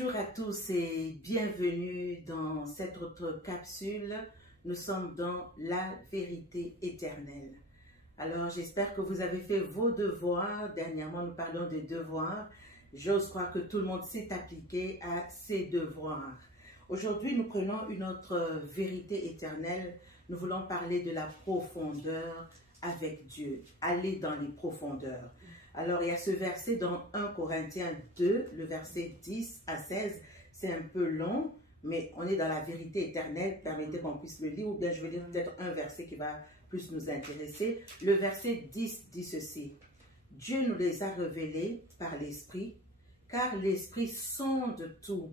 Bonjour à tous et bienvenue dans cette autre capsule. Nous sommes dans la vérité éternelle. Alors j'espère que vous avez fait vos devoirs. Dernièrement nous parlons des devoirs. J'ose croire que tout le monde s'est appliqué à ces devoirs. Aujourd'hui nous prenons une autre vérité éternelle. Nous voulons parler de la profondeur avec Dieu. Aller dans les profondeurs. Alors, il y a ce verset dans 1 Corinthiens 2, le verset 10 à 16. C'est un peu long, mais on est dans la vérité éternelle. Permettez qu'on puisse le lire, ou bien je vais lire peut-être un verset qui va plus nous intéresser. Le verset 10 dit ceci. Dieu nous les a révélés par l'Esprit, car l'Esprit sonde tout,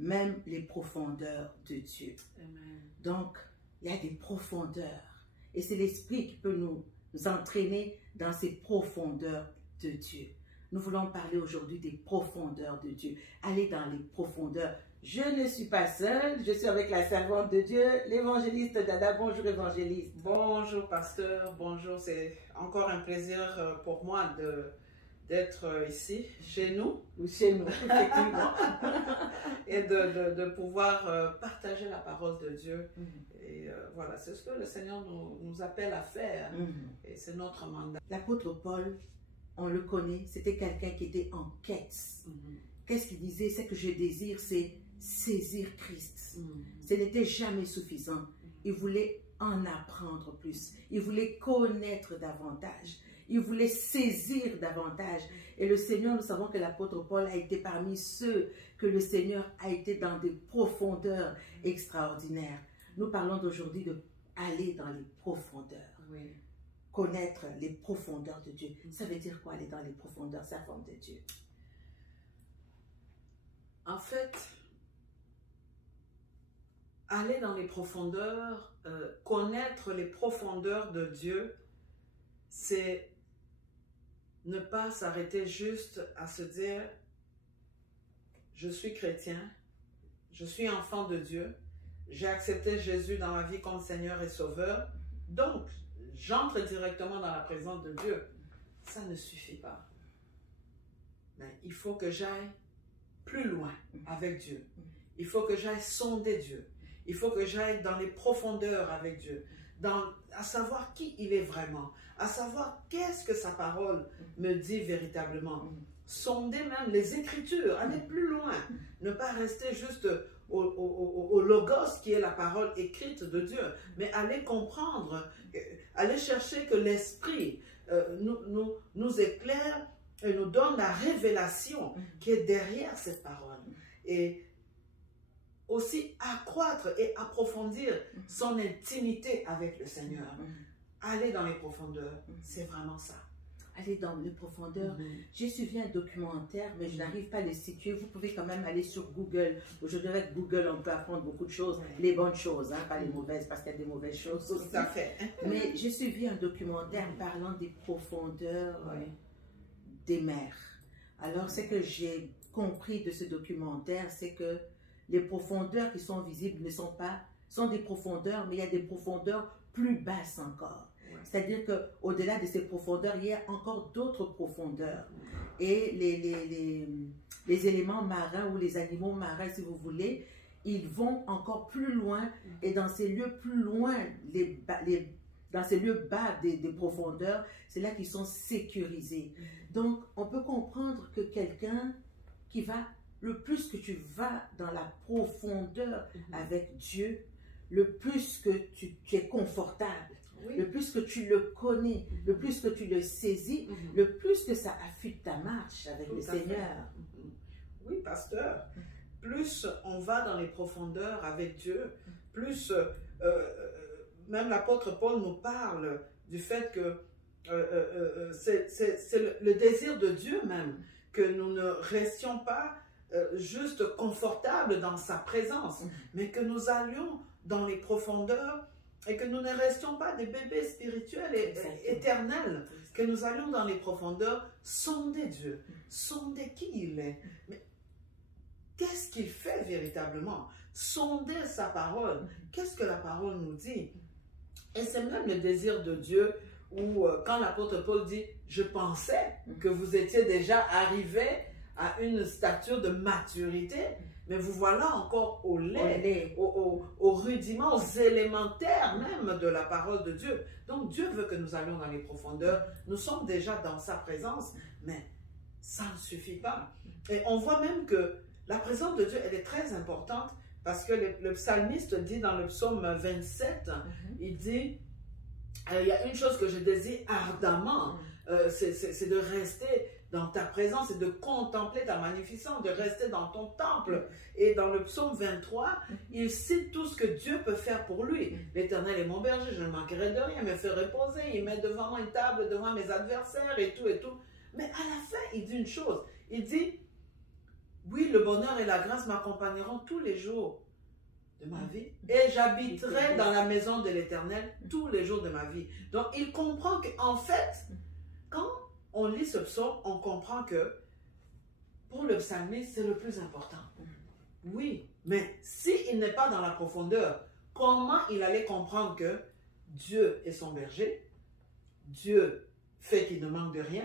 même les profondeurs de Dieu. Amen. Donc, il y a des profondeurs. Et c'est l'Esprit qui peut nous entraîner dans ces profondeurs de Dieu. Nous voulons parler aujourd'hui des profondeurs de Dieu. Aller dans les profondeurs. Je ne suis pas seule, je suis avec la servante de Dieu, l'évangéliste Dada. Bonjour évangéliste. Bonjour pasteur, bonjour. C'est encore un plaisir pour moi d'être ici, chez nous. Ou chez nous, effectivement. Et de pouvoir partager la parole de Dieu. Et voilà, c'est ce que le Seigneur nous appelle à faire. Et c'est notre mandat. L'apôtre Paul, on le connaît, c'était quelqu'un qui était en quête. Qu'est-ce qu'il disait? C'est que je désire, c'est saisir Christ. Ce n'était jamais suffisant. Il voulait en apprendre plus. Il voulait connaître davantage. Il voulait saisir davantage. Et le Seigneur, nous savons que l'apôtre Paul a été parmi ceux que le Seigneur a été dans des profondeurs extraordinaires. Nous parlons d'aujourd'hui d'aller dans les profondeurs. Oui. Connaître les profondeurs de Dieu. Ça veut dire quoi aller dans les profondeurs, servante de Dieu? En fait, aller dans les profondeurs, connaître les profondeurs de Dieu, c'est ne pas s'arrêter juste à se dire je suis chrétien, je suis enfant de Dieu, j'ai accepté Jésus dans ma vie comme Seigneur et Sauveur, donc j'entre directement dans la présence de Dieu. Ça ne suffit pas. Mais il faut que j'aille plus loin avec Dieu. Il faut que j'aille sonder Dieu. Il faut que j'aille dans les profondeurs avec Dieu. À savoir qui il est vraiment. À savoir qu'est-ce que sa parole me dit véritablement. Sonder même les Écritures. Aller plus loin. Ne pas rester juste au logos qui est la parole écrite de Dieu. Mais aller comprendre, aller chercher que l'Esprit nous éclaire et nous donne la révélation qui est derrière cette parole. Et aussi accroître et approfondir son intimité avec le Seigneur. Aller dans les profondeurs, c'est vraiment ça. Aller dans les profondeurs. J'ai suivi un documentaire, mais je n'arrive pas à le situer. Vous pouvez quand même aller sur Google. Aujourd'hui, avec Google, on peut apprendre beaucoup de choses. Les bonnes choses, hein, pas les mauvaises, parce qu'il y a des mauvaises choses aussi. Tout à fait. Mais j'ai suivi un documentaire parlant des profondeurs des mers. Alors, ce que j'ai compris de ce documentaire, c'est que les profondeurs qui sont visibles sont des profondeurs, mais il y a des profondeurs plus basses encore. C'est-à-dire qu'au-delà de ces profondeurs, il y a encore d'autres profondeurs. Et les éléments marins ou les animaux marins, si vous voulez, ils vont encore plus loin. Et dans ces lieux plus loin, dans ces lieux bas des profondeurs, c'est là qu'ils sont sécurisés. Donc, on peut comprendre que quelqu'un qui va, le plus que tu vas dans la profondeur avec Dieu, le plus que tu es confortable. Le plus que tu le connais, le plus que tu le saisis, le plus que ça affûte ta marche avec le Seigneur. Oui, pasteur. Plus on va dans les profondeurs avec Dieu, plus même l'apôtre Paul nous parle du fait que c'est le désir de Dieu même, que nous ne restions pas juste confortables dans sa présence, mais que nous allions dans les profondeurs et que nous ne restions pas des bébés spirituels et éternels, que nous allions dans les profondeurs sonder Dieu, sonder qui il est. Mais qu'est-ce qu'il fait véritablement? Sonder sa parole. Qu'est-ce que la parole nous dit? Et c'est même le désir de Dieu où quand l'apôtre Paul dit « Je pensais que vous étiez déjà arrivés à une stature de maturité, mais vous voilà encore au lait, aux rudiments, aux élémentaires même de la parole de Dieu. Donc Dieu veut que nous allions dans les profondeurs. Nous sommes déjà dans sa présence, mais ça ne suffit pas. Et on voit même que la présence de Dieu, elle est très importante parce que le psalmiste dit dans le psaume 27, il dit, il y a une chose que je désire ardemment, c'est de rester dans ta présence et de contempler ta magnificence, de rester dans ton temple. Et dans le psaume 23, il cite tout ce que Dieu peut faire pour lui. L'Éternel est mon berger, je ne manquerai de rien, il me fait reposer, il met devant moi une table devant mes adversaires et tout et tout. Mais à la fin, il dit une chose, il dit, oui, le bonheur et la grâce m'accompagneront tous les jours de ma vie et j'habiterai dans la maison de l'Éternel tous les jours de ma vie. Donc, il comprend qu'en fait, quand on lit ce psaume, on comprend que pour le psalmiste, c'est le plus important. Oui, mais s'il n'est pas dans la profondeur, comment il allait comprendre que Dieu est son berger, Dieu fait qu'il ne manque de rien,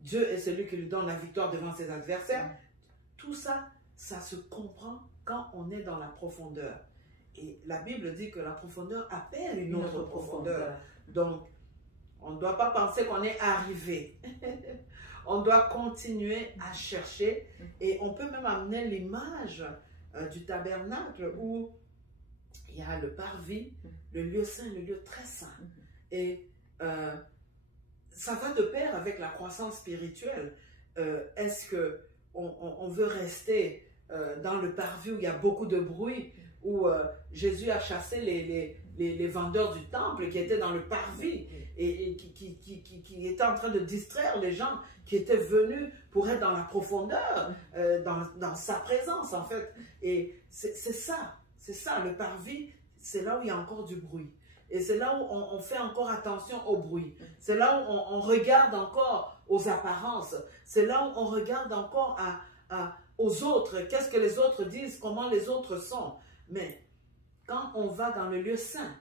Dieu est celui qui lui donne la victoire devant ses adversaires. Tout ça, ça se comprend quand on est dans la profondeur. Et la Bible dit que la profondeur appelle une autre profondeur. Donc, on ne doit pas penser qu'on est arrivé. On doit continuer à chercher. Et on peut même amener l'image du tabernacle où il y a le parvis, le lieu saint, le lieu très saint. Et ça va de pair avec la croissance spirituelle. Est-ce qu'on veut rester dans le parvis où il y a beaucoup de bruit, où Jésus a chassé les vendeurs du temple qui étaient dans le parvis et qui étaient en train de distraire les gens qui étaient venus pour être dans la profondeur, dans sa présence en fait. Et c'est ça, le parvis, c'est là où il y a encore du bruit. Et c'est là où on fait encore attention au bruit. C'est là où on regarde encore aux apparences. C'est là où on regarde encore aux autres. Qu'est-ce que les autres disent, comment les autres sont. Mais quand on va dans le lieu saint,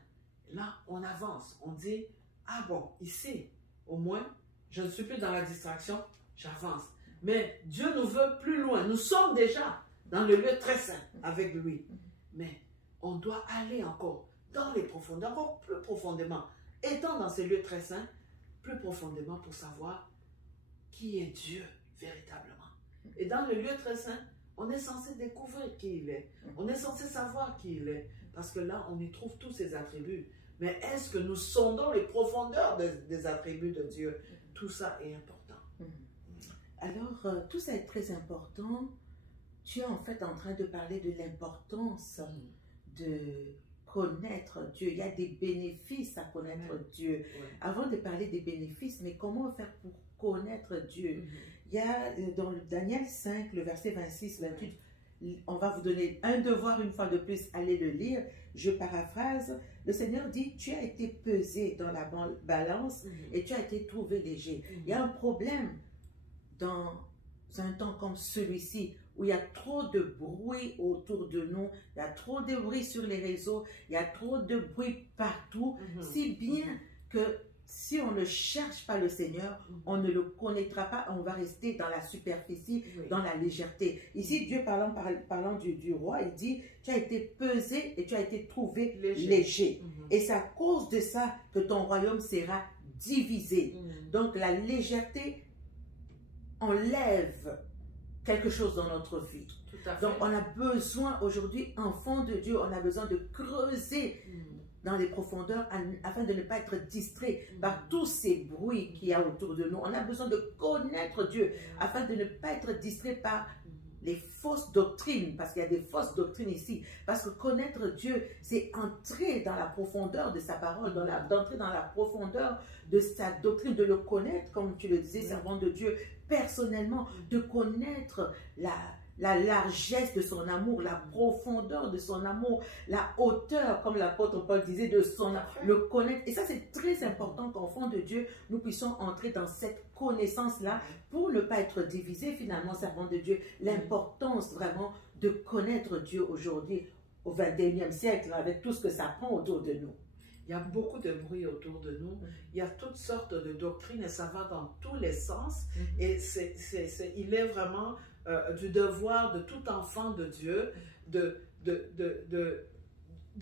là, on avance. On dit, ah bon, ici, au moins, je ne suis plus dans la distraction, j'avance. Mais Dieu nous veut plus loin. Nous sommes déjà dans le lieu très saint avec lui. Mais on doit aller encore dans les profondeurs, encore plus profondément. Étant dans ces lieux très saints, plus profondément pour savoir qui est Dieu véritablement. Et dans le lieu très saint, on est censé découvrir qui il est. On est censé savoir qui il est. Parce que là, on y trouve tous ses attributs. Mais est-ce que nous sondons les profondeurs des attributs de Dieu? Tout ça est important. Alors, tout ça est très important. Tu es en fait en train de parler de l'importance de connaître Dieu. Il y a des bénéfices à connaître Dieu. Avant de parler des bénéfices, mais comment faire pour connaître Dieu? Il y a dans le Daniel 5, le verset 26-28, on va vous donner un devoir une fois de plus, allez le lire. Je paraphrase. Le Seigneur dit, tu as été pesé dans la balance et tu as été trouvé léger. Il y a un problème dans un temps comme celui-ci où il y a trop de bruit autour de nous, il y a trop de bruit sur les réseaux, il y a trop de bruit partout, si bien que si on ne cherche pas le Seigneur, on ne le connaîtra pas, on va rester dans la superficie, dans la légèreté. Ici, Dieu parlant du roi, il dit, tu as été pesé et tu as été trouvé léger. Et c'est à cause de ça que ton royaume sera divisé. Donc la légèreté enlève quelque chose dans notre vie. Donc on a besoin aujourd'hui, enfants de Dieu, on a besoin de creuser dans les profondeurs afin de ne pas être distrait par tous ces bruits qu'il y a autour de nous. On a besoin de connaître Dieu afin de ne pas être distrait par les fausses doctrines, parce qu'il y a des fausses doctrines ici. Parce que connaître Dieu, c'est entrer dans la profondeur de sa parole, d'entrer dans la profondeur de sa doctrine, de le connaître, comme tu le disais, servant de Dieu, personnellement, de connaître la largesse de son amour, la profondeur de son amour, la hauteur, comme l'apôtre Paul disait, de son amour, le connaître. Et ça, c'est très important qu'enfants de Dieu, nous puissions entrer dans cette connaissance-là pour ne pas être divisés, finalement, servants de Dieu. L'importance vraiment de connaître Dieu aujourd'hui, au 21e siècle, avec tout ce que ça prend autour de nous. Il y a beaucoup de bruit autour de nous. Il y a toutes sortes de doctrines et ça va dans tous les sens. Et il est vraiment du devoir de tout enfant de Dieu de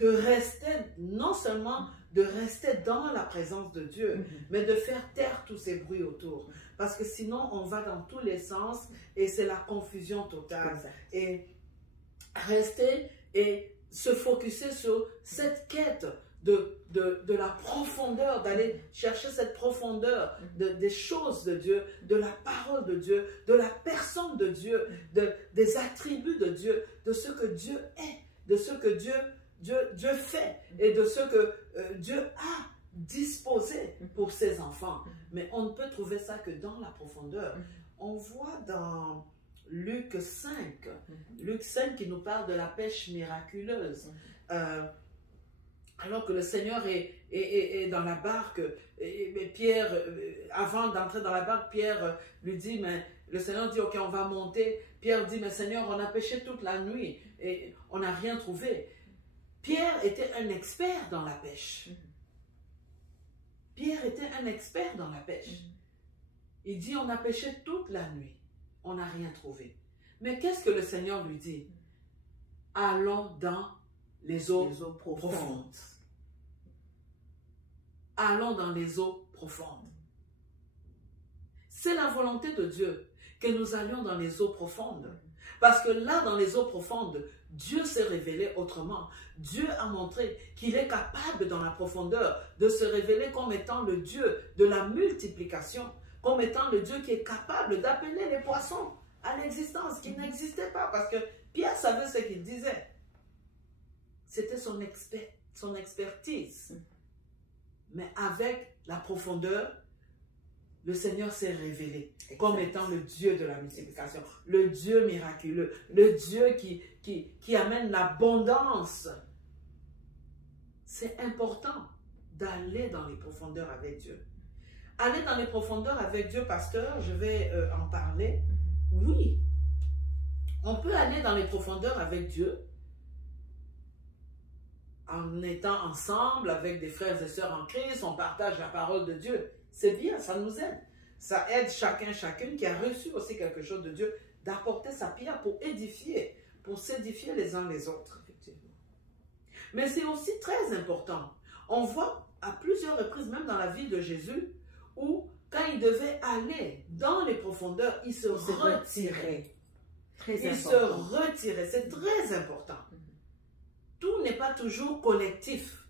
rester, non seulement de rester dans la présence de Dieu, mais de faire taire tous ces bruits autour. Parce que sinon, on va dans tous les sens et c'est la confusion totale. Et rester et se focuser sur cette quête de la profondeur, d'aller chercher cette profondeur des choses de Dieu, de la parole de Dieu, de la personne de Dieu, des attributs de Dieu, de ce que Dieu est, de ce que Dieu fait et de ce que Dieu a disposé pour ses enfants. Mais on ne peut trouver ça que dans la profondeur. On voit dans Luc 5, Luc 5 qui nous parle de la pêche miraculeuse. Alors que le Seigneur est dans la barque, et Pierre, avant d'entrer dans la barque, Pierre lui dit, mais le Seigneur dit, ok, on va monter. Pierre dit, mais Seigneur, on a pêché toute la nuit et on n'a rien trouvé. Pierre était un expert dans la pêche. Pierre était un expert dans la pêche. Il dit, on a pêché toute la nuit, on n'a rien trouvé. Mais qu'est-ce que le Seigneur lui dit? Allons dans les eaux profondes. Allons dans les eaux profondes. C'est la volonté de Dieu que nous allions dans les eaux profondes. Parce que là, dans les eaux profondes, Dieu s'est révélé autrement. Dieu a montré qu'il est capable dans la profondeur de se révéler comme étant le Dieu de la multiplication, comme étant le Dieu qui est capable d'appeler les poissons à l'existence, qui n'existaient pas. Parce que Pierre savait ce qu'il disait. C'était son expertise. Mais avec la profondeur, le Seigneur s'est révélé comme étant le Dieu de la multiplication, le Dieu miraculeux, le Dieu qui amène l'abondance. C'est important d'aller dans les profondeurs avec Dieu. Aller dans les profondeurs avec Dieu, pasteur, je vais en parler. Oui, on peut aller dans les profondeurs avec Dieu en étant ensemble avec des frères et sœurs en Christ, on partage la parole de Dieu. C'est bien, ça nous aide. Ça aide chacune qui a reçu aussi quelque chose de Dieu d'apporter sa pierre pour édifier, pour s'édifier les uns les autres. Effectivement. Mais c'est aussi très important. On voit à plusieurs reprises, même dans la vie de Jésus, où quand il devait aller dans les profondeurs, il se retirait. Il se retirait. C'est très important. Tout n'est pas toujours collectif.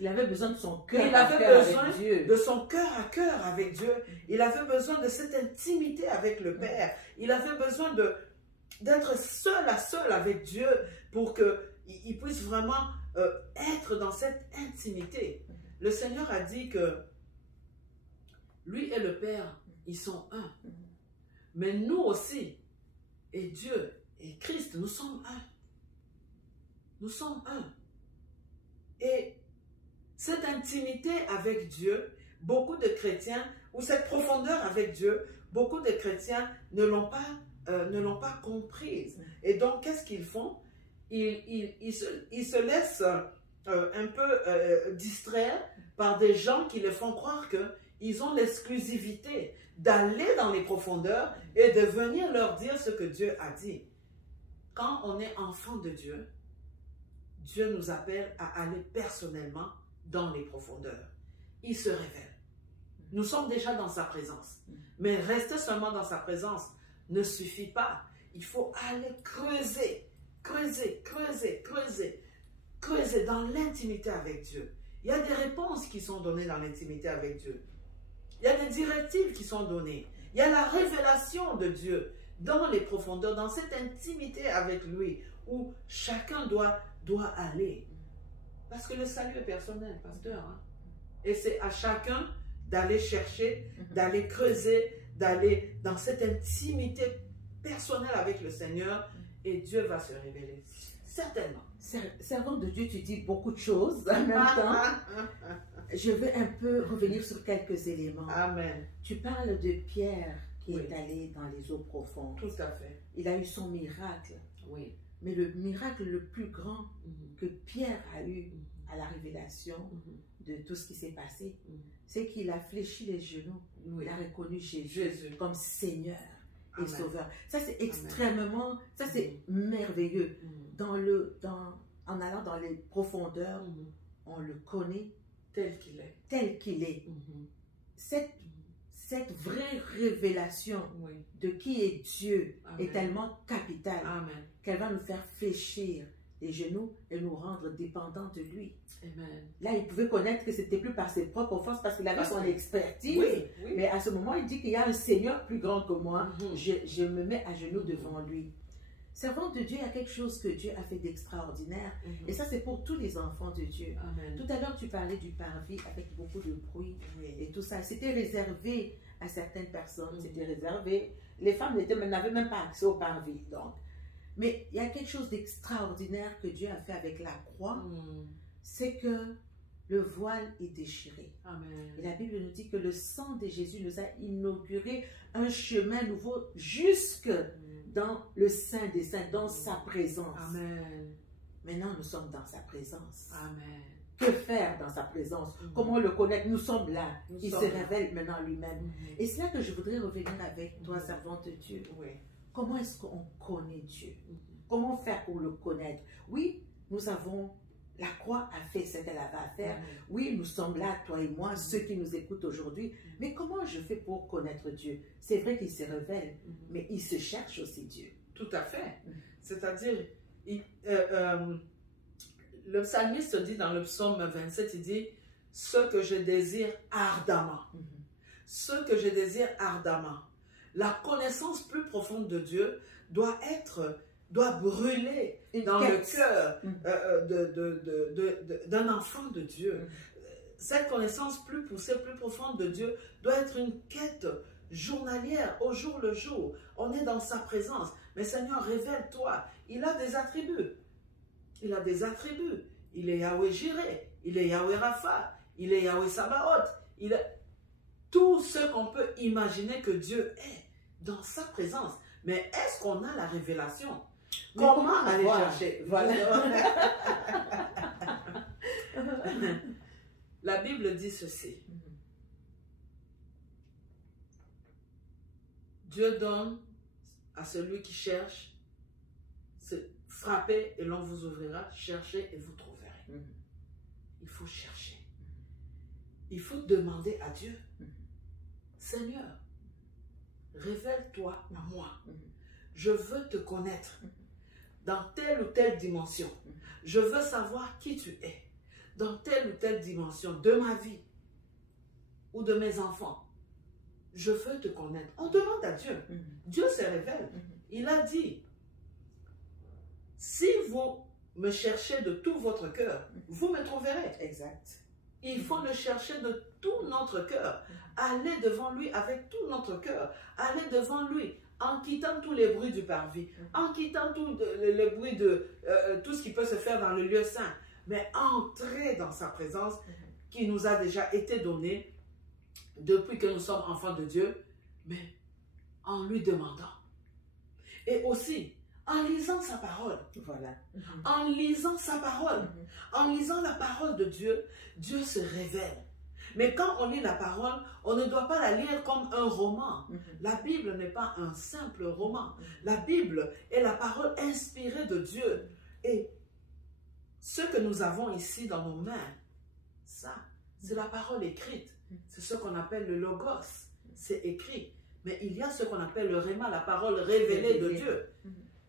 Il avait besoin de son cœur Il avait besoin de son cœur à cœur avec Dieu. Il avait besoin de cette intimité avec le Père. Il avait besoin d'être seul à seul avec Dieu pour qu'il puisse vraiment être dans cette intimité. Le Seigneur a dit que lui et le Père, ils sont un. Mais nous aussi, et Dieu et Christ, nous sommes un. Nous sommes un. Et cette intimité avec Dieu, beaucoup de chrétiens, ou cette profondeur avec Dieu, beaucoup de chrétiens ne l'ont pas comprise. Et donc, qu'est-ce qu'ils font? Ils se laissent un peu distraire par des gens qui les font croire qu'ils ont l'exclusivité d'aller dans les profondeurs et de venir leur dire ce que Dieu a dit. Quand on est enfant de Dieu, Dieu nous appelle à aller personnellement dans les profondeurs. Il se révèle. Nous sommes déjà dans sa présence. Mais rester seulement dans sa présence ne suffit pas. Il faut aller creuser dans l'intimité avec Dieu. Il y a des réponses qui sont données dans l'intimité avec Dieu. Il y a des directives qui sont données. Il y a la révélation de Dieu dans les profondeurs, dans cette intimité avec lui, où chacun doit aller. Parce que le salut est personnel, pasteur. Hein? Et c'est à chacun d'aller chercher, d'aller creuser, d'aller dans cette intimité personnelle avec le Seigneur, et Dieu va se révéler. Certainement. Servant de Dieu, tu dis beaucoup de choses en même temps. Je veux un peu revenir sur quelques éléments. Amen. Tu parles de Pierre qui est allé dans les eaux profondes. Tout à fait. Il a eu son miracle. Oui. Mais le miracle le plus grand que Pierre a eu à la révélation de tout ce qui s'est passé, c'est qu'il a fléchi les genoux. Il a reconnu Jésus comme Seigneur et sauveur. Ça, c'est extrêmement, ça, c'est merveilleux. En allant dans les profondeurs, on le connaît tel qu'il est. Tel qu'il est. Cette vraie révélation de qui est Dieu est tellement capitale qu'elle va nous faire fléchir les genoux et nous rendre dépendants de lui. Amen. Là, il pouvait connaître que c'était plus par ses propres forces parce qu'il avait son expertise. Mais à ce moment, il dit qu'il y a un Seigneur plus grand que moi. Je me mets à genoux devant lui. Servant de Dieu, il y a quelque chose que Dieu a fait d'extraordinaire. Et ça, c'est pour tous les enfants de Dieu. Amen. Tout à l'heure, tu parlais du parvis avec beaucoup de bruit et tout ça. C'était réservé à certaines personnes. C'était réservé. Les femmes n'avaient même pas accès au parvis. Donc. Mais il y a quelque chose d'extraordinaire que Dieu a fait avec la croix. C'est que le voile est déchiré. Amen. Et la Bible nous dit que le sang de Jésus nous a inauguré un chemin nouveau jusque dans le Saint des Saints, dans sa présence. Amen. Maintenant, nous sommes dans sa présence. Amen. Que faire dans sa présence? Comment le connaître? Nous sommes là. Il se révèle maintenant lui-même. Et c'est là que je voudrais revenir avec toi, servante de Dieu. Comment est-ce qu'on connaît Dieu? Comment faire pour le connaître? Oui, nous avons... La croix a fait ce qu'elle avait à faire. Oui, nous sommes là, toi et moi, ceux qui nous écoutent aujourd'hui. Mais comment je fais pour connaître Dieu? C'est vrai qu'il se révèle, mais il se cherche aussi Dieu. Tout à fait. C'est-à-dire, le psalmiste dit dans le psaume 27, il dit « Ce que je désire ardemment. Ce que je désire ardemment. » La connaissance plus profonde de Dieu doit brûler dans le cœur d'un enfant de Dieu. Cette connaissance plus poussée, plus profonde de Dieu doit être une quête journalière, au jour le jour. On est dans sa présence. Mais Seigneur, révèle-toi. Il a des attributs. Il a des attributs. Il est Yahweh Jireh. Il est Yahweh Rapha. Il est Yahweh Sabaoth. Il est tout ce qu'on peut imaginer que Dieu est dans sa présence. Mais est-ce qu'on a la révélation? Comment aller chercher? Voilà. La Bible dit ceci. Dieu donne à celui qui cherche, frappez et l'on vous ouvrira, cherchez et vous trouverez. Il faut chercher. Il faut demander à Dieu, Seigneur, révèle-toi à moi. Je veux te connaître dans telle ou telle dimension. Je veux savoir qui tu es dans telle ou telle dimension de ma vie ou de mes enfants. Je veux te connaître. On demande à Dieu. Dieu se révèle. Il a dit, si vous me cherchez de tout votre cœur, vous me trouverez. Exact. Il faut le chercher de tout notre cœur. Aller devant lui avec tout notre cœur. Aller devant lui en quittant tous les bruits du parvis, en quittant tout le bruit de tout ce qui peut se faire dans le lieu saint, mais entrer dans sa présence qui nous a déjà été donnée depuis que nous sommes enfants de Dieu, mais en lui demandant. Et aussi, en lisant sa parole. Voilà. En lisant sa parole. En lisant la parole de Dieu, Dieu se révèle. Mais quand on lit la parole, on ne doit pas la lire comme un roman. La Bible n'est pas un simple roman. La Bible est la parole inspirée de Dieu. Et ce que nous avons ici dans nos mains, ça, c'est la parole écrite. C'est ce qu'on appelle le logos. C'est écrit. Mais il y a ce qu'on appelle le réma, la parole révélée de Dieu.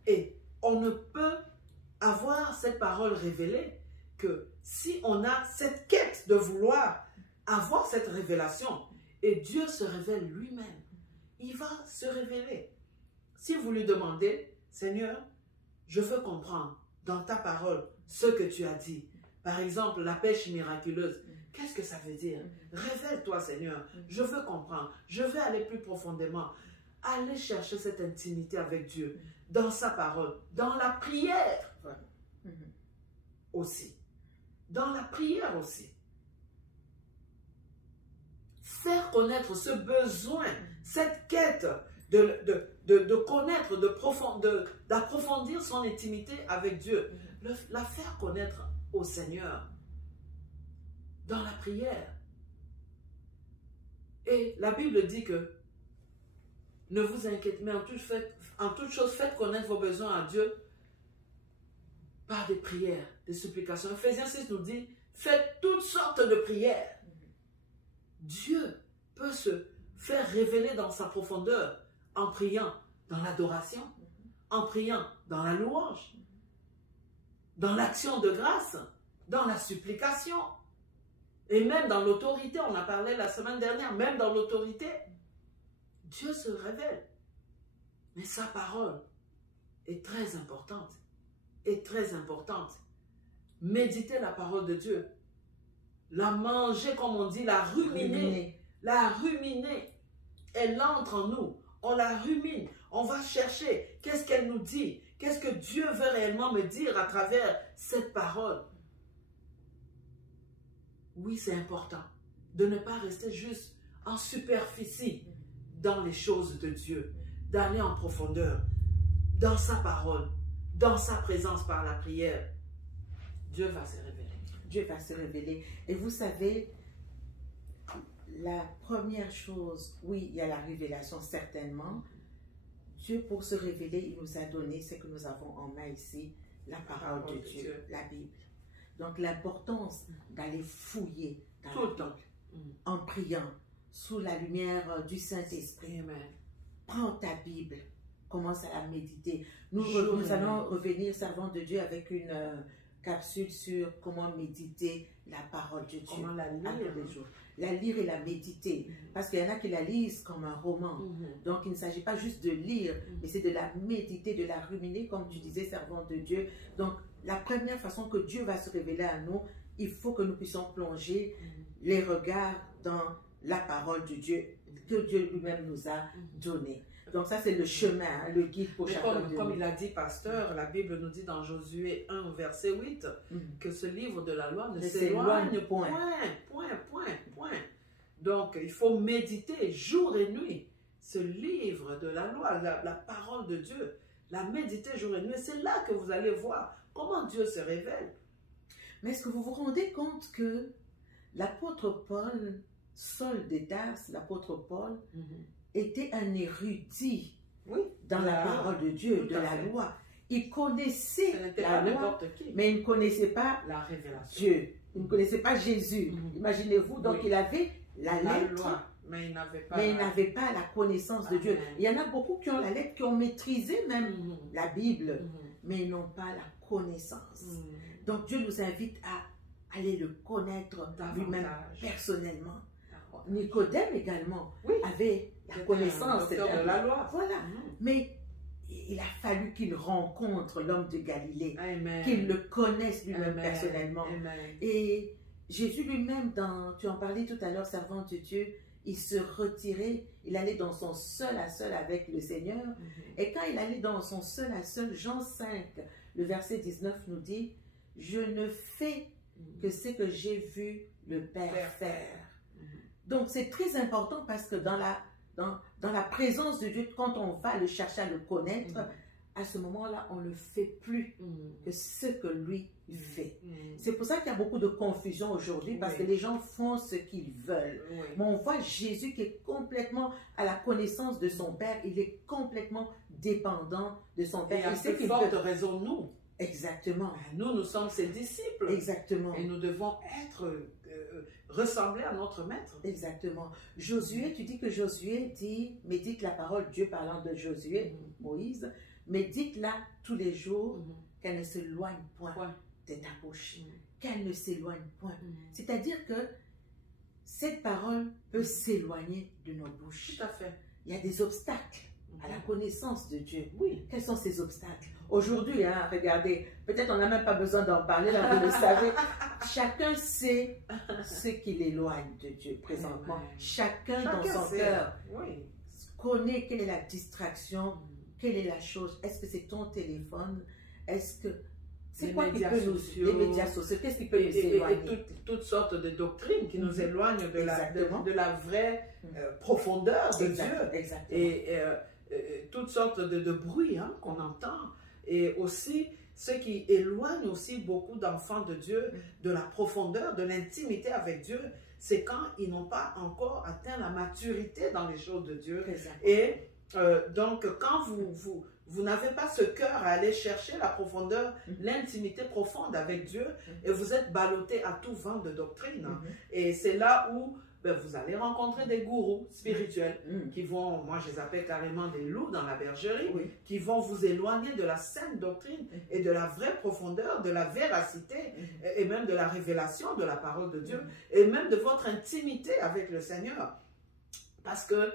Et on ne peut avoir cette parole révélée que si on a cette quête de vouloir avoir cette révélation, et Dieu se révèle lui-même. Il va se révéler. Si vous lui demandez, Seigneur, je veux comprendre dans ta parole ce que tu as dit. Par exemple, la pêche miraculeuse. Qu'est-ce que ça veut dire? Révèle-toi, Seigneur. Je veux comprendre. Je veux aller plus profondément. Aller chercher cette intimité avec Dieu. Dans sa parole. Dans la prière. Aussi. Dans la prière aussi. Faire connaître ce besoin, cette quête de connaître, d'approfondir son intimité avec Dieu. La faire connaître au Seigneur. Dans la prière. Et la Bible dit que Ne vous inquiétez, mais en toute chose, faites connaître vos besoins à Dieu par des prières, des supplications. Ephésiens 6 nous dit, faites toutes sortes de prières. Dieu peut se faire révéler dans sa profondeur en priant dans l'adoration, en priant dans la louange, dans l'action de grâce, dans la supplication, et même dans l'autorité. On a parlé la semaine dernière, même dans l'autorité, Dieu se révèle. Mais sa parole est très importante, est très importante. Méditez la parole de Dieu, la manger comme on dit, la ruminer, la ruminer. Elle entre en nous, on la rumine, on va chercher qu'est-ce qu'elle nous dit, qu'est-ce que Dieu veut réellement me dire à travers cette parole. Oui, c'est important de ne pas rester juste en superficie dans les choses de Dieu, d'aller en profondeur, dans sa parole, dans sa présence par la prière. Dieu va se révéler. Dieu va se révéler. Et vous savez, la première chose, oui, il y a la révélation certainement. Dieu, pour se révéler, il nous a donné ce que nous avons en main ici, la parole de Dieu, la Bible. Donc l'importance d'aller fouiller dans tout le temps, en priant, sous la lumière du Saint-Esprit. Prends ta Bible, commence à la méditer. Nous allons revenir, servant de Dieu, avec une capsule sur comment méditer la parole de Dieu. Comment la lire tous les jours. La lire et la méditer. Parce qu'il y en a qui la lisent comme un roman. Donc il ne s'agit pas juste de lire, mais c'est de la méditer, de la ruminer, comme tu disais, servant de Dieu. Donc la première façon que Dieu va se révéler à nous, il faut que nous puissions plonger les regards dans la parole de Dieu, que Dieu lui-même nous a donné. Donc ça, c'est le chemin, le guide pour chacun de nous. Comme il a dit, pasteur, la Bible nous dit dans Josué 1, verset 8, que ce livre de la loi ne s'éloigne point. Donc, il faut méditer jour et nuit ce livre de la loi, la parole de Dieu. La méditer jour et nuit. C'est là que vous allez voir comment Dieu se révèle. Mais est-ce que vous vous rendez compte que l'apôtre Paul, Saul de Tarse, l'apôtre Paul, était un érudit dans la parole de Dieu, de la loi. Il connaissait la loi, mais il ne connaissait pas la révélation. Dieu. Il ne connaissait pas Jésus. Imaginez-vous, donc il avait la lettre, loi, mais il n'avait pas la connaissance de Dieu. Il y en a beaucoup qui ont la lettre, qui ont maîtrisé même la Bible, mais ils n'ont pas la connaissance. Donc Dieu nous invite à aller le connaître lui-même personnellement. Nicodème également avait la connaissance de la loi. Voilà. Mais il a fallu qu'il rencontre l'homme de Galilée, qu'il le connaisse lui-même personnellement. Et Jésus lui-même, tu en parlais tout à l'heure, servant de Dieu, il se retirait, il allait dans son seul à seul avec le Seigneur. Et quand il allait dans son seul à seul, Jean 5, le verset 19 nous dit, « Je ne fais que ce que j'ai vu le Père faire. » Donc c'est très important parce que dans la présence de Dieu, quand on va le chercher à le connaître, à ce moment-là, on ne fait plus que ce que lui fait. C'est pour ça qu'il y a beaucoup de confusion aujourd'hui, parce que les gens font ce qu'ils veulent. Mais on voit Jésus qui est complètement à la connaissance de son Père, il est complètement dépendant de son Père. Et à plus forte raison, nous. Exactement. Nous sommes ses disciples. Exactement. Et nous devons être ressembler à notre maître. Exactement. Josué, tu dis que Josué dit, médite la parole, Dieu parlant de Josué, Moïse, médite-la tous les jours, qu'elle ne s'éloigne point de ta bouche, qu'elle ne s'éloigne point. C'est-à-dire que cette parole peut s'éloigner de nos bouches. Tout à fait. Il y a des obstacles à la connaissance de Dieu. Oui. Quels sont ces obstacles? Aujourd'hui, regardez, peut-être on n'a même pas besoin d'en parler, là, vous le savez. Chacun sait ce qui l'éloigne de Dieu présentement. Chacun dans son cœur connaît quelle est la distraction, quelle est la chose. Est-ce que c'est ton téléphone? Est-ce que... C'est quoi qui peut nous... Les médias sociaux, qu'est-ce qui peut nous éloigner? Et toutes sortes de doctrines qui nous éloignent de la vraie profondeur de Dieu. Exactement. Et toutes sortes de bruits qu'on entend. Et aussi, ce qui éloigne aussi beaucoup d'enfants de Dieu de la profondeur, de l'intimité avec Dieu, c'est quand ils n'ont pas encore atteint la maturité dans les choses de Dieu. Et Donc, quand vous n'avez pas ce cœur à aller chercher la profondeur, l'intimité profonde avec Dieu, et vous êtes ballotté à tout vent de doctrine. Et c'est là où vous allez rencontrer des gourous spirituels qui vont, moi je les appelle carrément des loups dans la bergerie, qui vont vous éloigner de la saine doctrine et de la vraie profondeur, de la véracité et même de la révélation de la parole de Dieu et même de votre intimité avec le Seigneur. Parce que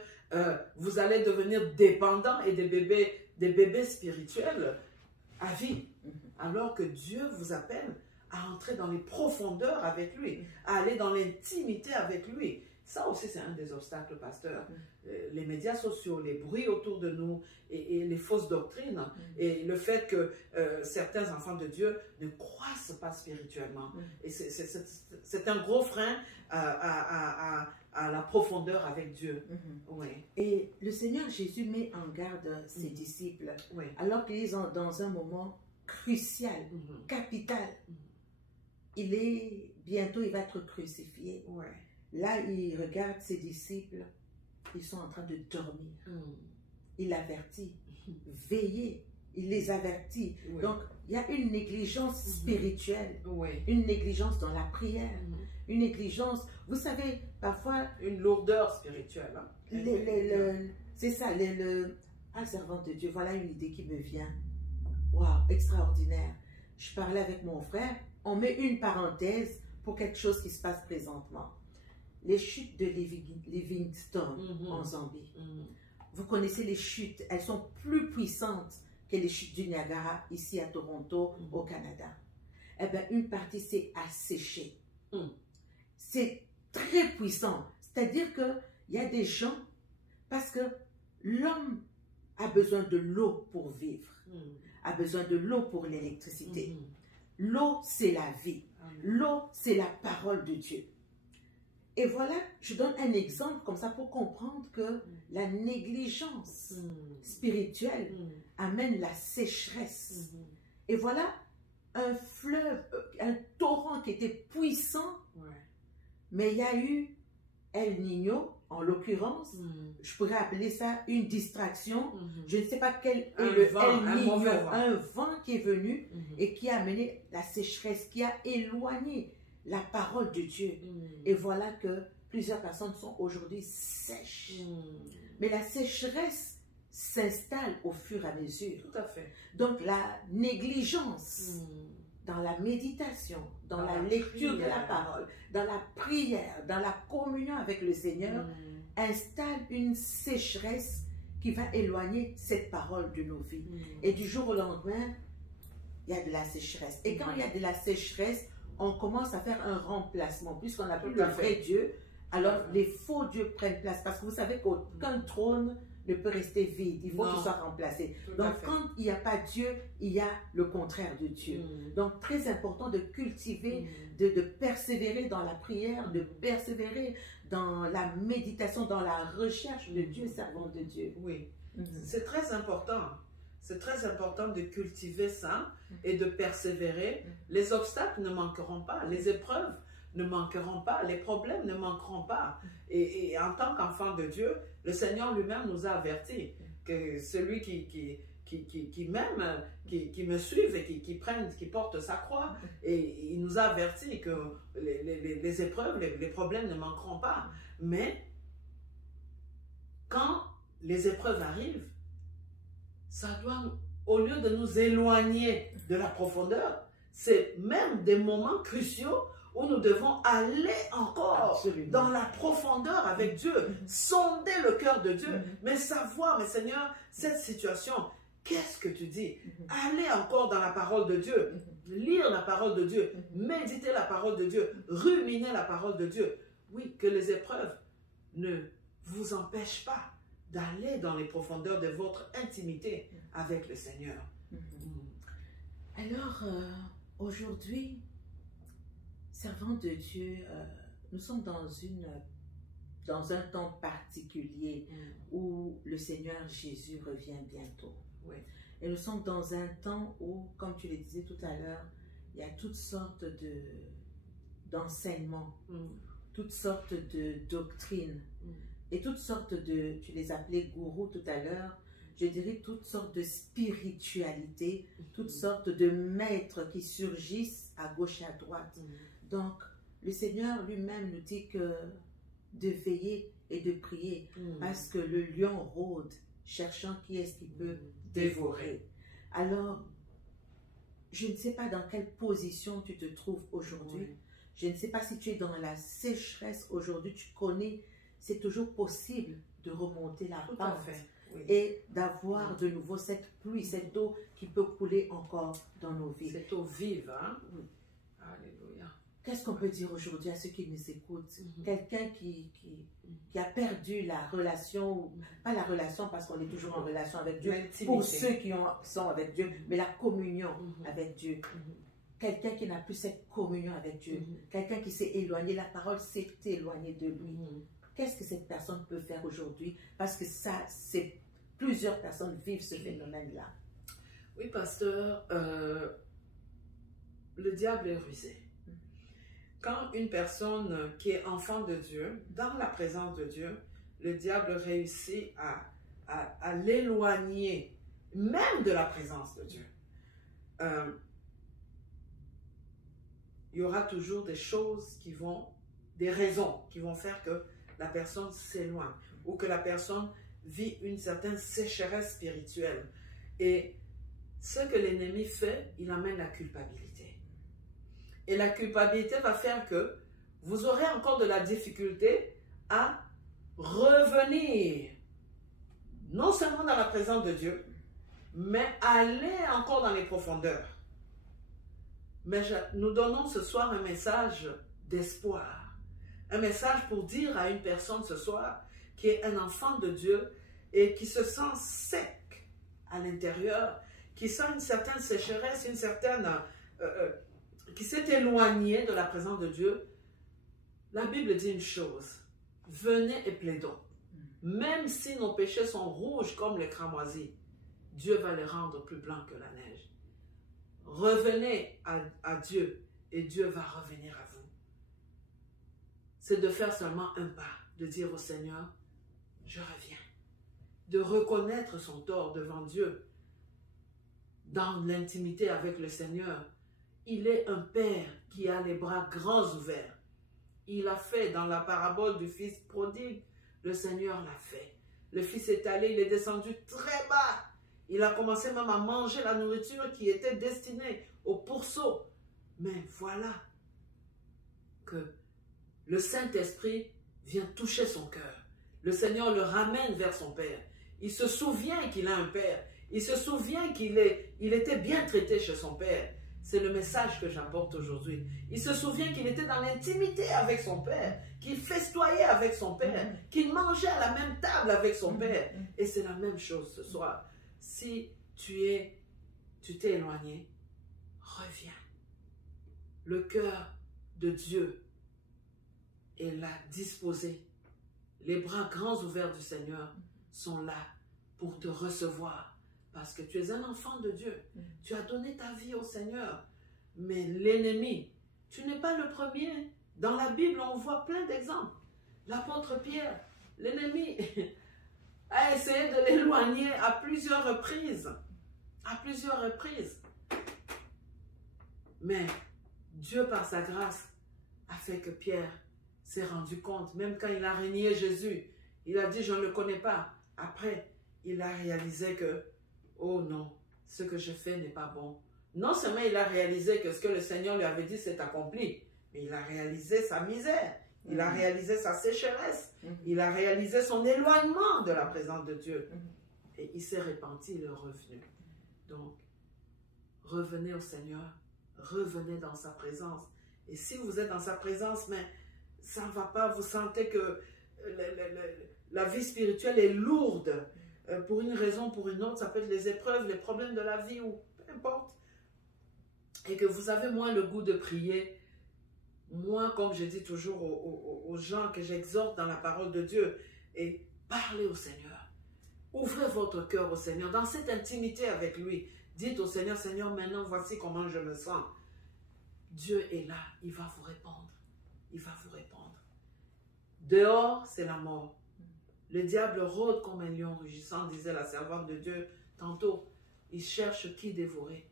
vous allez devenir dépendants et des bébés spirituels à vie. Alors que Dieu vous appelle à entrer dans les profondeurs avec lui, à aller dans l'intimité avec lui. Ça aussi, c'est un des obstacles, pasteur. Les médias sociaux, les bruits autour de nous et les fausses doctrines et le fait que certains enfants de Dieu ne croissent pas spirituellement. Et c'est un gros frein à la profondeur avec Dieu. Et le Seigneur Jésus met en garde ses disciples alors qu'ils sont dans un moment crucial, capital. Bientôt il va être crucifié. Là, il regarde ses disciples, ils sont en train de dormir. Il avertit, veillez, il les avertit. Donc, il y a une négligence spirituelle, une négligence dans la prière, une négligence, vous savez, parfois... Une lourdeur spirituelle. C'est ça, servante de Dieu, voilà une idée qui me vient. Waouh, extraordinaire. Je parlais avec mon frère, on met une parenthèse pour quelque chose qui se passe présentement. Les chutes de Livingstone en Zambie. Vous connaissez les chutes, elles sont plus puissantes que les chutes du Niagara ici à Toronto, au Canada. Eh bien, une partie s'est asséchée. C'est très puissant. C'est-à-dire qu'il y a des gens, parce que l'homme a besoin de l'eau pour vivre, a besoin de l'eau pour l'électricité. L'eau, c'est la vie. L'eau, c'est la parole de Dieu. Et voilà, je donne un exemple comme ça pour comprendre que la négligence spirituelle amène la sécheresse. Et voilà un fleuve, un torrent qui était puissant, mais il y a eu El Niño, en l'occurrence, je pourrais appeler ça une distraction. Je ne sais pas quel est le El Niño, un vent qui est venu et qui a amené la sécheresse, qui a éloigné la parole de Dieu. Et voilà que plusieurs personnes sont aujourd'hui sèches. Mais la sécheresse s'installe au fur et à mesure. Tout à fait. Donc la négligence dans la méditation, dans la lecture de la parole, dans la prière, dans la communion avec le Seigneur, installe une sécheresse qui va éloigner cette parole de nos vies. Et du jour au lendemain, il y a de la sécheresse. Et quand il y a de la sécheresse, on commence à faire un remplacement. Puisqu'on n'a plus le vrai Dieu, alors les faux dieux prennent place. Parce que vous savez qu'aucun trône ne peut rester vide. Il faut qu'il soit remplacé. Donc quand il n'y a pas Dieu, il y a le contraire de Dieu. Donc très important de cultiver, de persévérer dans la prière, de persévérer dans la méditation, dans la recherche de Dieu, servant de Dieu. Oui, c'est très important. C'est très important de cultiver ça et de persévérer. Les obstacles ne manqueront pas, les épreuves ne manqueront pas, les problèmes ne manqueront pas. Et en tant qu'enfant de Dieu, le Seigneur lui-même nous a avertis que celui qui m'aime, qui me suive et qui porte sa croix, et il nous a avertis que les épreuves, les problèmes ne manqueront pas. Mais quand les épreuves arrivent, ça doit, au lieu de nous éloigner de la profondeur, c'est même des moments cruciaux où nous devons aller encore dans la profondeur avec Dieu, sonder le cœur de Dieu, mais savoir, mais Seigneur, cette situation, qu'est-ce que tu dis? Aller encore dans la parole de Dieu, lire la parole de Dieu, méditer la parole de Dieu, ruminer la parole de Dieu. Oui, que les épreuves ne vous empêchent pas d'aller dans les profondeurs de votre intimité avec le Seigneur. Alors, aujourd'hui, servants de Dieu, nous sommes dans un temps particulier où le Seigneur Jésus revient bientôt. Et nous sommes dans un temps où, comme tu le disais tout à l'heure, il y a toutes sortes d'enseignements, toutes sortes de doctrines, et toutes sortes de, tu les appelais gourous tout à l'heure, je dirais toutes sortes de spiritualités, toutes sortes de maîtres qui surgissent à gauche et à droite. Donc, le Seigneur lui-même nous dit que de veiller et de prier, parce que le lion rôde, cherchant qui est-ce qui peut dévorer. Alors, je ne sais pas dans quelle position tu te trouves aujourd'hui. Je ne sais pas si tu es dans la sécheresse aujourd'hui. Tu connais, c'est toujours possible de remonter la pente et d'avoir de nouveau cette pluie, cette eau qui peut couler encore dans nos vies. Cette eau vive, hein? Alléluia. Qu'est-ce qu'on peut dire aujourd'hui à ceux qui nous écoutent? Quelqu'un qui a perdu la relation, pas la relation parce qu'on est toujours en relation avec Dieu, pour ceux qui sont avec Dieu, mais la communion avec Dieu. Quelqu'un qui n'a plus cette communion avec Dieu, quelqu'un qui s'est éloigné, la parole s'est éloignée de lui. Qu'est-ce que cette personne peut faire aujourd'hui? Parce que ça, c'est plusieurs personnes vivent ce phénomène-là. Oui, pasteur, le diable est rusé. Quand une personne qui est enfant de Dieu, dans la présence de Dieu, le diable réussit à l'éloigner même de la présence de Dieu. Il y aura toujours des choses des raisons qui vont faire que la personne s'éloigne ou que la personne vit une certaine sécheresse spirituelle. Et ce que l'ennemi fait, il amène la culpabilité. Et la culpabilité va faire que vous aurez encore de la difficulté à revenir, non seulement dans la présence de Dieu, mais aller encore dans les profondeurs. Mais nous donnons ce soir un message d'espoir. Un message pour dire à une personne ce soir qui est un enfant de Dieu et qui se sent sec à l'intérieur, qui sent une certaine sécheresse, une certaine... qui s'est éloigné de la présence de Dieu. La Bible dit une chose: venez et plaidons. Même si nos péchés sont rouges comme les cramoisis, Dieu va les rendre plus blancs que la neige. Revenez à Dieu et Dieu va revenir à vous. C'est de faire seulement un pas, de dire au Seigneur, je reviens. De reconnaître son tort devant Dieu, dans l'intimité avec le Seigneur. Il est un père qui a les bras grands ouverts. Il a fait dans la parabole du fils prodigue, le Seigneur l'a fait. Le fils est allé, il est descendu très bas. Il a commencé même à manger la nourriture qui était destinée aux pourceaux. Mais voilà que le Saint-Esprit vient toucher son cœur. Le Seigneur le ramène vers son Père. Il se souvient qu'il a un Père. Il se souvient qu'il était bien traité chez son Père. C'est le message que j'apporte aujourd'hui. Il se souvient qu'il était dans l'intimité avec son Père, qu'il festoyait avec son Père, qu'il mangeait à la même table avec son Père. Et c'est la même chose ce soir. Si tu t'es éloigné, reviens. Le cœur de Dieu est là, disposé. Les bras grands ouverts du Seigneur sont là pour te recevoir. Parce que tu es un enfant de Dieu. Tu as donné ta vie au Seigneur. Mais l'ennemi, tu n'es pas le premier. Dans la Bible, on voit plein d'exemples. L'apôtre Pierre, l'ennemi a essayé de l'éloigner à plusieurs reprises. À plusieurs reprises. Mais Dieu, par sa grâce, a fait que Pierre s'est rendu compte. Même quand il a renié Jésus, il a dit, je ne le connais pas. Après, il a réalisé que oh non, ce que je fais n'est pas bon. Non seulement il a réalisé que ce que le Seigneur lui avait dit s'est accompli, mais il a réalisé sa misère, il a réalisé sa sécheresse, il a réalisé son éloignement de la présence de Dieu. Et il s'est repenti, il est revenu. Donc, revenez au Seigneur, revenez dans sa présence. Et si vous êtes dans sa présence, mais ça ne va pas, vous sentez que la vie spirituelle est lourde, pour une raison, pour une autre, ça peut être les épreuves, les problèmes de la vie ou peu importe, et que vous avez moins le goût de prier, moins, comme je dis toujours aux gens que j'exhorte dans la parole de Dieu, et parlez au Seigneur. Ouvrez votre cœur au Seigneur, dans cette intimité avec lui. Dites au Seigneur, Seigneur, maintenant voici comment je me sens. Dieu est là, il va vous répondre. Il va vous répondre. Dehors, c'est la mort. Le diable rôde comme un lion rugissant, disait la servante de Dieu tantôt. Il cherche qui dévorer.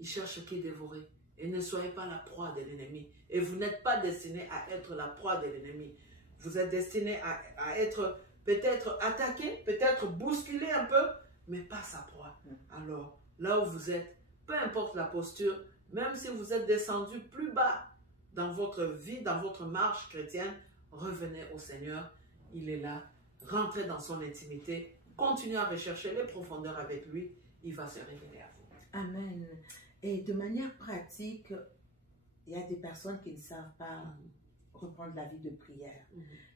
Il cherche qui dévorer. Et ne soyez pas la proie de l'ennemi. Et vous n'êtes pas destiné à être la proie de l'ennemi. Vous êtes destiné à être peut-être attaqué, peut-être bousculé un peu, mais pas sa proie. Alors, là où vous êtes, peu importe la posture, même si vous êtes descendu plus bas dans votre vie, dans votre marche chrétienne, revenez au Seigneur. Il est là. Rentrez dans son intimité. Continuez à rechercher les profondeurs avec lui. Il va se révéler à vous. Amen. Et de manière pratique, il y a des personnes qui ne savent pas reprendre la vie de prière.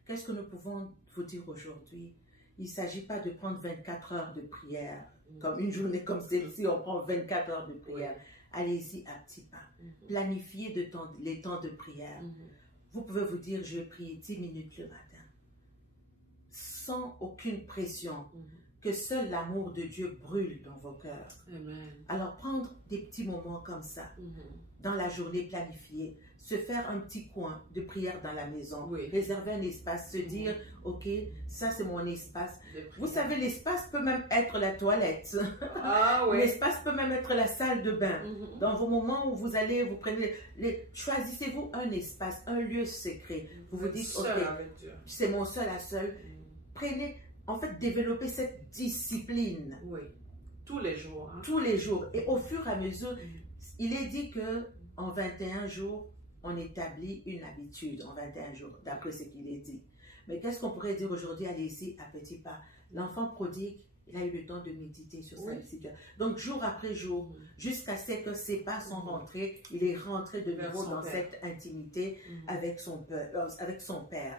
Qu'est-ce que nous pouvons vous dire aujourd'hui? Il ne s'agit pas de prendre 24 heures de prière. Comme une journée comme celle-ci, on prend 24 heures de prière. Allez-y à petits pas. Planifiez les temps de prière. Vous pouvez vous dire, je prie 10 minutes le matin. Sans aucune pression. Que seul l'amour de Dieu brûle dans vos cœurs. Amen. Alors prendre des petits moments comme ça, dans la journée planifiée, se faire un petit coin de prière dans la maison, réserver un espace, se dire, ok, ça c'est mon espace. Vous savez, l'espace peut même être la toilette. L'espace peut même être la salle de bain. Dans vos moments où vous allez, vous prenez, choisissez-vous un espace, un lieu secret. Vous vous dites, ok, c'est mon seul à seul. Prenez, en fait, développer cette discipline. Tous les jours. Tous les jours. Et au fur et à mesure, il est dit que en 21 jours, on établit une habitude. En 21 jours, d'après ce qu'il est dit. Mais qu'est-ce qu'on pourrait dire aujourd'hui? Allez-y, à petits pas. L'enfant prodigue, il a eu le temps de méditer sur sa situation. Donc, jour après jour, jusqu'à ce que ses pas sont rentrés, il est rentré de nouveau dans cette intimité avec son père.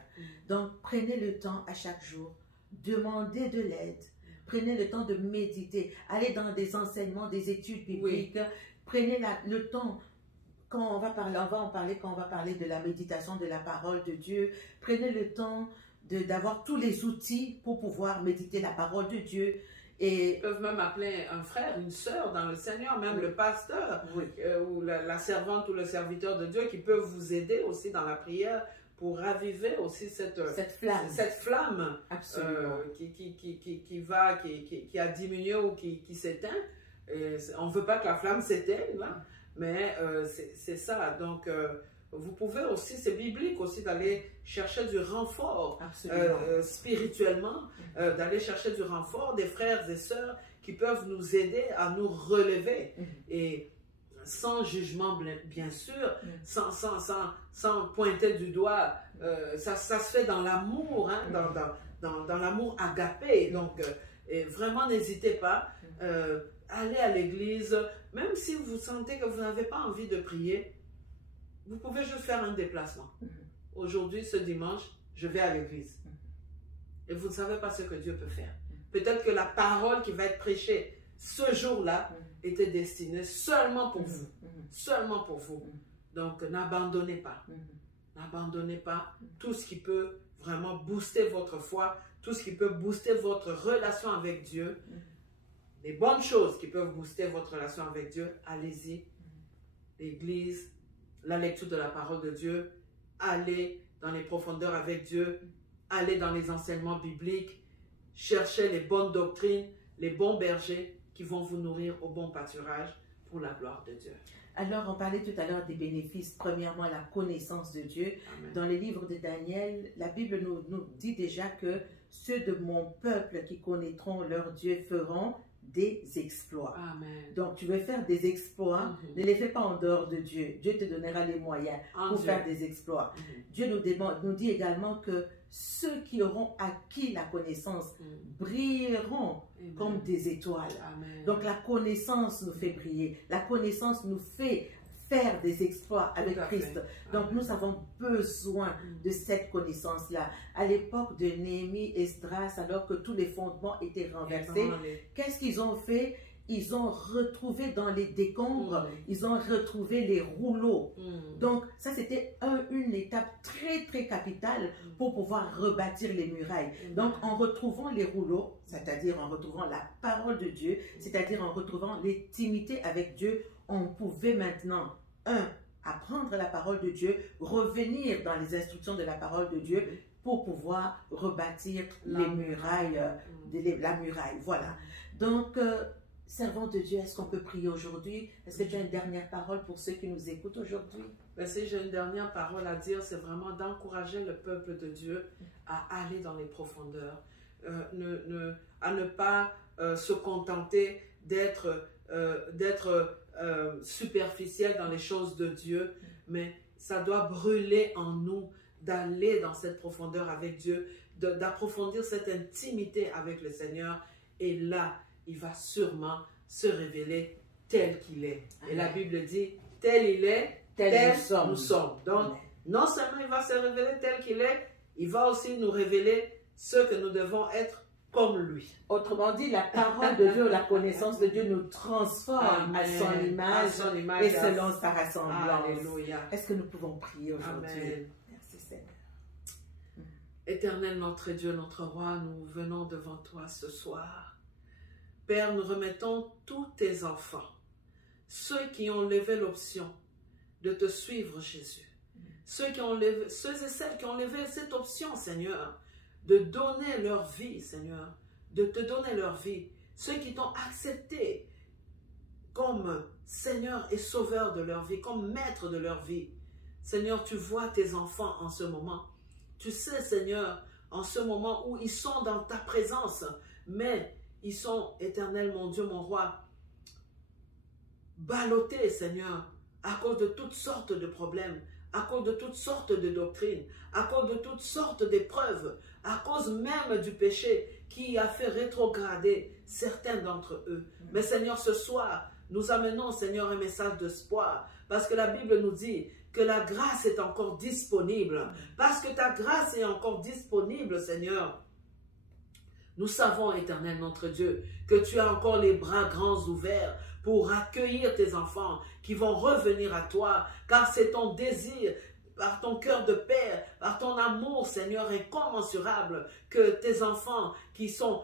Donc, prenez le temps à chaque jour. Demandez de l'aide, prenez le temps de méditer, allez dans des enseignements, des études bibliques, prenez le temps, quand on va en parler quand on va parler de la méditation de la parole de Dieu, prenez le temps d'avoir tous les outils pour pouvoir méditer la parole de Dieu. Et ils peuvent même appeler un frère, une sœur dans le Seigneur, même le pasteur, ou la servante ou le serviteur de Dieu qui peuvent vous aider aussi dans la prière, pour raviver aussi cette flamme qui a diminué ou qui s'éteint. On ne veut pas que la flamme s'éteigne, mais c'est ça. Donc, vous pouvez aussi, c'est biblique aussi, d'aller chercher du renfort spirituellement, d'aller chercher du renfort des frères et sœurs qui peuvent nous aider à nous relever. Et sans jugement, bien sûr, sans pointer du doigt. Ça se fait dans l'amour, dans l'amour agapé. Donc, vraiment, n'hésitez pas. Allez à l'église. Même si vous sentez que vous n'avez pas envie de prier, vous pouvez juste faire un déplacement. Aujourd'hui, ce dimanche, je vais à l'église. Et vous ne savez pas ce que Dieu peut faire. Peut-être que la parole qui va être prêchée ce jour-là était destinée seulement pour vous. Seulement pour vous. Donc, n'abandonnez pas. N'abandonnez pas tout ce qui peut vraiment booster votre foi, tout ce qui peut booster votre relation avec Dieu. Les bonnes choses qui peuvent booster votre relation avec Dieu, allez-y. L'église, la lecture de la parole de Dieu, allez dans les profondeurs avec Dieu, allez dans les enseignements bibliques, cherchez les bonnes doctrines, les bons bergers qui vont vous nourrir au bon pâturage pour la gloire de Dieu. Alors, on parlait tout à l'heure des bénéfices. Premièrement, la connaissance de Dieu. Amen. Dans les livres de Daniel, la Bible nous dit déjà que ceux de mon peuple qui connaîtront leur Dieu feront des exploits. Amen. Donc, tu veux faire des exploits, ne les fais pas en dehors de Dieu. Dieu te donnera les moyens pour faire des exploits. Dieu nous dit également que ceux qui auront acquis la connaissance brilleront comme des étoiles. Amen. Donc, la connaissance nous fait briller. La connaissance nous fait faire des exploits avec Christ. Donc, nous avons besoin de cette connaissance-là. À l'époque de Néhémie et Esdras, alors que tous les fondements étaient renversés, qu'est-ce qu'ils ont fait? Ils ont retrouvé dans les décombres, ils ont retrouvé les rouleaux. Donc, ça, c'était une étape très, très capitale pour pouvoir rebâtir les murailles. Donc, en retrouvant les rouleaux, c'est-à-dire en retrouvant la parole de Dieu, c'est-à-dire en retrouvant l'intimité avec Dieu, on pouvait maintenant, apprendre la parole de Dieu, revenir dans les instructions de la parole de Dieu, pour pouvoir rebâtir les murailles, la muraille. Voilà. Donc, servant de Dieu, est-ce qu'on peut prier aujourd'hui? Est-ce que tu as une dernière parole pour ceux qui nous écoutent aujourd'hui? Ben, si j'ai une dernière parole à dire, c'est vraiment d'encourager le peuple de Dieu à aller dans les profondeurs, à ne pas se contenter d'être superficiel dans les choses de Dieu, mais ça doit brûler en nous d'aller dans cette profondeur avec Dieu, d'approfondir cette intimité avec le Seigneur, et là, il va sûrement se révéler tel qu'il est. Amen. Et la Bible dit, tel il est, tel nous sommes. Donc, amen, non seulement il va se révéler tel qu'il est, il va aussi nous révéler ce que nous devons être comme lui. Autrement dit, la parole de Dieu, la connaissance de Dieu nous transforme à son image et selon sa ressemblance. Alléluia. Est-ce que nous pouvons prier aujourd'hui? Merci Seigneur. Éternel notre Dieu, notre roi, nous venons devant toi ce soir. Père, nous remettons tous tes enfants, ceux qui ont levé l'option de te suivre, Jésus. Ceux et celles qui ont levé cette option, Seigneur, de donner leur vie, Seigneur, de te donner leur vie. Ceux qui t'ont accepté comme Seigneur et Sauveur de leur vie, comme Maître de leur vie. Seigneur, tu vois tes enfants en ce moment. Tu sais, Seigneur, en ce moment où ils sont dans ta présence, mais ils sont, Éternel, mon Dieu, mon roi, ballottés, Seigneur, à cause de toutes sortes de problèmes, à cause de toutes sortes de doctrines, à cause de toutes sortes d'épreuves, à cause même du péché qui a fait rétrograder certains d'entre eux. Mais Seigneur, ce soir, nous amenons, Seigneur, un message d'espoir, parce que la Bible nous dit que la grâce est encore disponible. Parce que ta grâce est encore disponible, Seigneur. Nous savons, Éternel, notre Dieu, que tu as encore les bras grands ouverts pour accueillir tes enfants qui vont revenir à toi, car c'est ton désir, par ton cœur de père, par ton amour, Seigneur, incommensurable, que tes enfants qui sont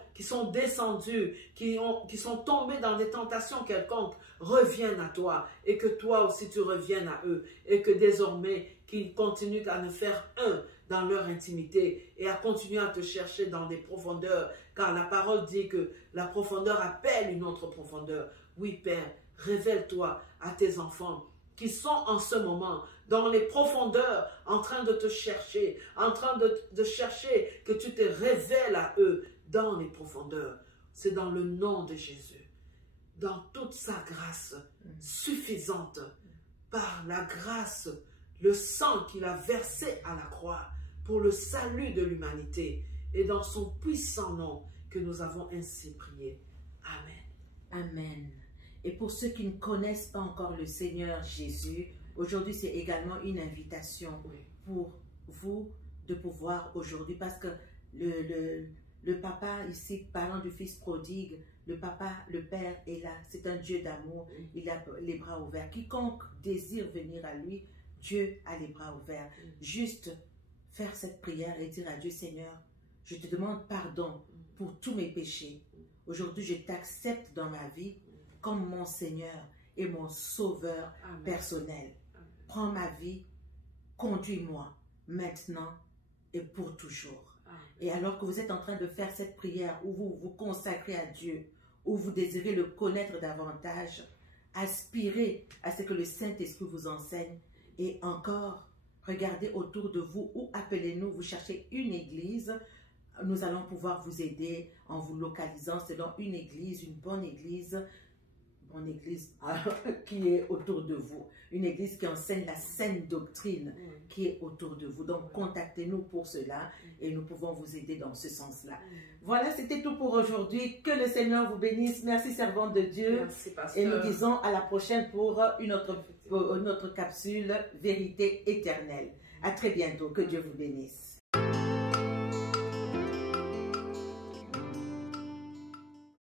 descendus, qui sont tombés dans des tentations quelconques, reviennent à toi, et que toi aussi tu reviennes à eux, et que désormais, qu'ils continuent à nous faire un dans leur intimité, et à continuer à te chercher dans des profondeurs, car la parole dit que la profondeur appelle une autre profondeur. Oui, Père, révèle-toi à tes enfants qui sont en ce moment dans les profondeurs, en train de te chercher, en train de chercher que tu te révèles à eux dans les profondeurs. C'est dans le nom de Jésus, dans toute sa grâce suffisante, par la grâce, le sang qu'il a versé à la croix pour le salut de l'humanité, et dans son puissant nom que nous avons ainsi prié. Amen. Amen. Et pour ceux qui ne connaissent pas encore le Seigneur Jésus, aujourd'hui c'est également une invitation pour vous de pouvoir aujourd'hui, parce que le papa ici, parlant du fils prodigue, le père est là, c'est un Dieu d'amour, il a les bras ouverts. Quiconque désire venir à lui, Dieu a les bras ouverts. Juste faire cette prière et dire à Dieu, Seigneur, je te demande pardon pour tous mes péchés. Aujourd'hui, je t'accepte dans ma vie comme mon Seigneur et mon Sauveur personnel. Prends ma vie, conduis-moi maintenant et pour toujours. Et alors que vous êtes en train de faire cette prière, où vous vous consacrez à Dieu, où vous désirez le connaître davantage, aspirez à ce que le Saint-Esprit vous enseigne. Et encore, regardez autour de vous ou appelez-nous, vous cherchez une église. Nous allons pouvoir vous aider en vous localisant selon une église, une bonne église qui est autour de vous. Une église qui enseigne la saine doctrine qui est autour de vous. Donc, contactez-nous pour cela et nous pouvons vous aider dans ce sens-là. Voilà, c'était tout pour aujourd'hui. Que le Seigneur vous bénisse. Merci, servante de Dieu. Merci, pasteur. Et nous disons à la prochaine pour une autre capsule Vérité éternelle. À très bientôt. Que Dieu vous bénisse.